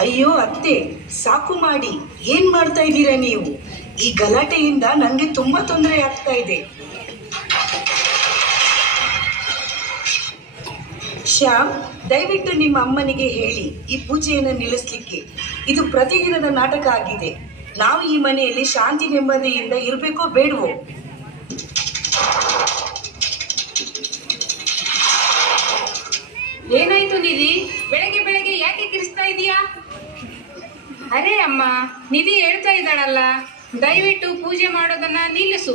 ಅಯ್ಯೋ ಅತ್ತೆ, ಸಾಕು ಮಾಡಿ. ಏನ್ ಮಾಡ್ತಾ ಇದ್ದೀರಾ ನೀವು? ಈ ಗಲಾಟೆಯಿಂದ ನನಗೆ ತುಂಬಾ ತೊಂದರೆ ಆಗ್ತಾ ಇದೆ. ಶ್ಯಾಮ್, ದಯವಿಟ್ಟು ನಿಮ್ಮ ಅಮ್ಮನಿಗೆ ಹೇಳಿ ಈ ಪೂಜೆಯನ್ನು ನಿಲ್ಲಿಸ್ಲಿಕ್ಕೆ. ಇದು ಪ್ರತಿದಿನದ ನಾಟಕ ಆಗಿದೆ. ನಾವು ಈ ಮನೆಯಲ್ಲಿ ಶಾಂತಿ ನೆಮ್ಮದಿಯಿಂದ ಇರಬೇಕೋ ಬೇಡವೋ? ಏನಾಯ್ತು ನಿಧಿ? ಬೆಳಗ್ಗೆ ಬೆಳಗ್ಗೆ ಯಾಕೆ ಕಿರಿಸ್ತಾ ಇದೀಯಾ? ಅರೆ ಅಮ್ಮ, ನಿಧಿ ಹೇಳ್ತಾ ಇದ್ದಾಳಲ್ಲ, ದಯವಿಟ್ಟು ಪೂಜೆ ಮಾಡೋದನ್ನ ನಿಲ್ಲಿಸು.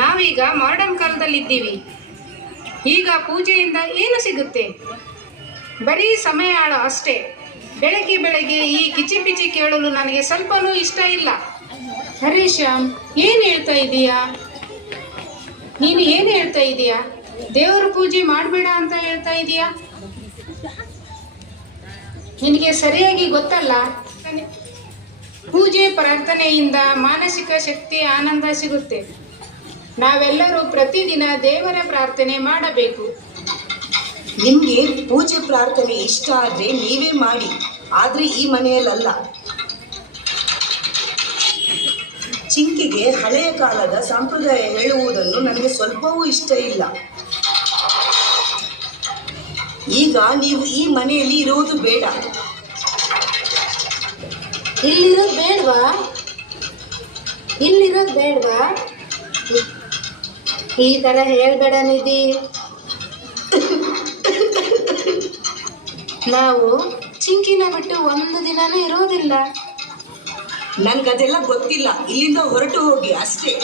ನಾವೀಗ ಮಾಡರ್ನ್ ಕಾಲದಲ್ಲಿದ್ದೀವಿ. ಈಗ ಪೂಜೆಯಿಂದ ಏನು ಸಿಗುತ್ತೆ? ಬರೀ ಸಮಯ ಹಾಳು ಅಷ್ಟೇ. ಬೆಳಗ್ಗೆ ಬೆಳಗ್ಗೆ ಈ ಕಿಚಿಪಿಚಿ ಕೇಳಲು ನನಗೆ ಸ್ವಲ್ಪನೂ ಇಷ್ಟ ಇಲ್ಲ. ಅರೆ ಶ್ಯಾಮ್, ಏನು ಹೇಳ್ತಾ ಇದ್ದೀಯಾ ನೀನು? ಏನು ಹೇಳ್ತಾ ಇದೀಯಾ? ದೇವರ ಪೂಜೆ ಮಾಡಬೇಡ ಅಂತ ಹೇಳ್ತಾ ಇದೀಯಾ? ನಿನಗೆ ಸರಿಯಾಗಿ ಗೊತ್ತಲ್ಲ, ಪೂಜೆ ಪ್ರಾರ್ಥನೆಯಿಂದ ಮಾನಸಿಕ ಶಕ್ತಿ, ಆನಂದ ಸಿಗುತ್ತೆ. ನಾವೆಲ್ಲರೂ ಪ್ರತಿದಿನ ದೇವರ ಪ್ರಾರ್ಥನೆ ಮಾಡಬೇಕು. ನಿಮ್ಗೆ ಪೂಜೆ ಪ್ರಾರ್ಥನೆ ಇಷ್ಟ ಆದ್ರೆ ನೀವೇ ಮಾಡಿ, ಆದ್ರೆ ಈ ಮನೆಯಲ್ಲ. ಚಿಂಕಿಗೆ ಹಳೆಯ ಕಾಲದ ಸಂಪ್ರದಾಯ ಹೇಳುವುದನ್ನು ನನಗೆ ಸ್ವಲ್ಪವೂ ಇಷ್ಟ ಇಲ್ಲ. ಈಗ ನೀವು ಈ ಮನೆಯಲ್ಲಿ ಇರುವುದು ಬೇಡ. ಇಲ್ಲಿರೋದು ಬೇಡವಾ? ಇಲ್ಲಿರೋದು ಬೇಡವಾ? ಈ ಥರ ಹೇಳ್ಬೇಡ ನಿಧಿ. ನಾವು ಚಿಂಕಿನ ಬಿಟ್ಟು ಒಂದು ದಿನನೂ ಇರೋದಿಲ್ಲ. ನನ್ಗದೆಲ್ಲ ಗೊತ್ತಿಲ್ಲ. ಇಲ್ಲಿಂದ ಹೊರಟು ಹೋಗಿ ಅಷ್ಟೇ.